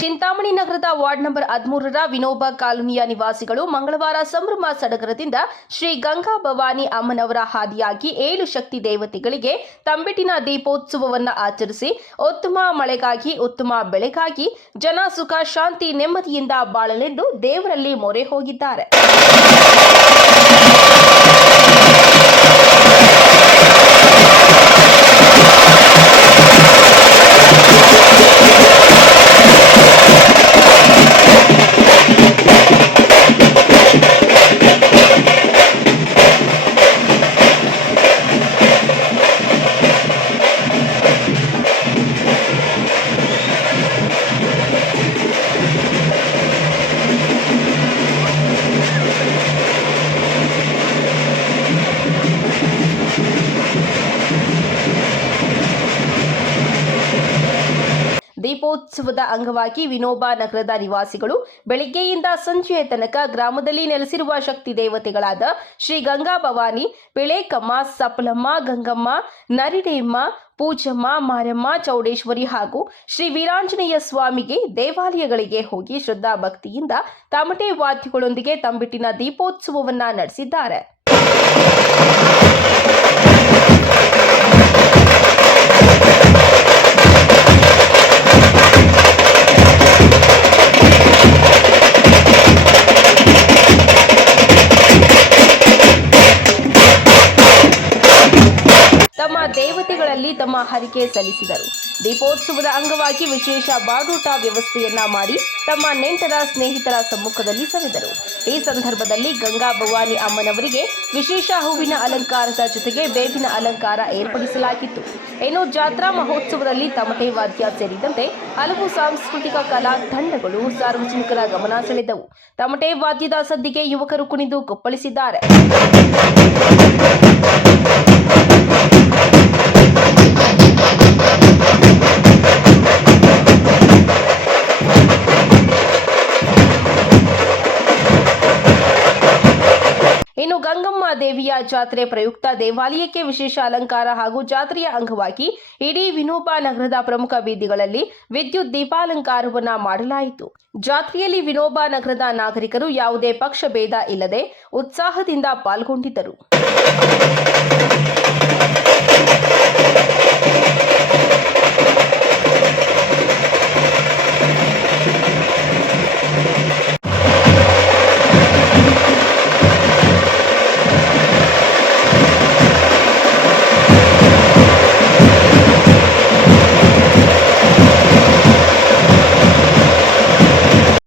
ಚಿಂತಾಮಣಿ ನಗರದ ward number ಹದಿಮೂರರ ವಿನೋಬ ಕಾಲೋನಿಯ ನಿವಾಸಿಗಳು ಮಂಗಳವಾರ ಸಂಭ್ರಮ ಸಡಗರದಿಂದ ಶ್ರೀ ಗಂಗಾ ಭವಾನಿ ಅಮ್ಮನವರ ಹಾದಿಯಾಗಿ ಏಳು ಶಕ್ತಿ ದೇವತೆಗಳಿಗೆ ತಂಬಿಟ್ಟಿನ ದೀಪೋತ್ಸವವನ್ನು ಆಚರಿಸಿ ಉತ್ತಮ ಮಳೆಗಾಗಿ, ಉತ್ತಮ ಬೆಳೆಗಾಗಿ ಜನ ಸುಖ, ಶಾಂತಿ, ನೆಮ್ಮದಿಯಿಂದ ಬಾಳಲೆಂದು ದೇವರಲ್ಲಿ ಮೊರೆ ಹೋಗಿದ್ದಾರೆ. ದೀಪೋತ್ಸವದ ಅಂಗವಾಗಿ ವಿನೋಬಾ ನಗರದ ನಿವಾಸಿಗಳು ಬೆಳಿಗ್ಗೆಯಿಂದ ಸಂಜೆಯ ತನಕ ಗ್ರಾಮದಲ್ಲಿ ನೆಲೆಸಿರುವ ಶಕ್ತಿ ದೇವತೆಗಳಾದ ಶ್ರೀ ಗಂಗಾ ಭವಾನಿ, ಪಿಳೇಕಮ್ಮ, ಸಪ್ಲಮ್ಮ, ಗಂಗಮ್ಮ ನರಿಡೇಮ್ಮ ಪೂಜಮ್ಮ, ಮಾರಮ್ಮ, ಚೌಡೇಶ್ವರಿ ಹಾಗೂ ಶ್ರೀ ವೀರಾಂಜನೇಯ ಸ್ವಾಮಿಗೆ ದೇವಾಲಯಗಳಿಗೆ ಹೋಗಿ ಶ್ರದ್ಧಾ ಭಕ್ತಿಯಿಂದ ತಮಟೆ ವಾದ್ಯಗಳೊಂದಿಗೆ ತಂಬಿಟ್ಟಿನ ದೀಪೋತ್ಸವವನ್ನ ನಡೆಸಿದ್ದಾರೆ. ಹರಿಕೆ ಸಲ್ಲಿಸಿದರು. ದೀಪೋತ್ಸವದ ಅಂಗವಾಗಿ ವಿಶೇಷ ಬಾಡೂಟ ವ್ಯವಸ್ಥೆಯನ್ನ ಮಾಡಿ ತಮ್ಮ ನೆಂಟರ ಸ್ನೇಹಿತರ ಸಮ್ಮುಖದಲ್ಲಿ ಸವಿದರು. ಈ ಸಂದರ್ಭದಲ್ಲಿ ಗಂಗಾ ಭವಾನಿ ಅಮ್ಮನವರಿಗೆ ವಿಶೇಷ ಹೂವಿನ ಅಲಂಕಾರದ ಜೊತೆಗೆ ಬೇವಿನ ಅಲಂಕಾರ ಏರ್ಪಡಿಸಲಾಗಿತ್ತು. ಇನ್ನು ಜಾತ್ರಾ ಮಹೋತ್ಸವದಲ್ಲಿ ತಮಟೆ ವಾದ್ಯ ಸೇರಿದಂತೆ ಹಲವು ಸಾಂಸ್ಕೃತಿಕ ಕಲಾ ತಂಡಗಳು ಸಾರ್ವಜನಿಕರ ಗಮನ ಸೆಳೆದವು. ತಮಟೆ ವಾದ್ಯದ ಸದ್ದಿಗೆ ಯುವಕರು ಕುಣಿದು ಕುಪ್ಪಳಿಸಿದ್ದಾರೆ. ದೇವಿಯ ಜಾತ್ರೆ ಪ್ರಯುಕ್ತ ದೇವಾಲಯಕ್ಕೆ ವಿಶೇಷ ಅಲಂಕಾರ ಹಾಗೂ ಜಾತ್ರೆಯ ಅಂಗವಾಗಿ ಇಡೀ ವಿನೋಬ ನಗರದ ಪ್ರಮುಖ ಬೀದಿಗಳಲ್ಲಿ ವಿದ್ಯುತ್ ದೀಪಾಲಂಕಾರವನ್ನ ಮಾಡಲಾಯಿತು. ಜಾತ್ರೆಯಲ್ಲಿ ವಿನೋಬ ನಗರದ ನಾಗರಿಕರು ಯಾವುದೇ ಪಕ್ಷ ಭೇದ ಇಲ್ಲದೆ ಉತ್ಸಾಹದಿಂದ ಪಾಲ್ಗೊಂಡಿದ್ದರು.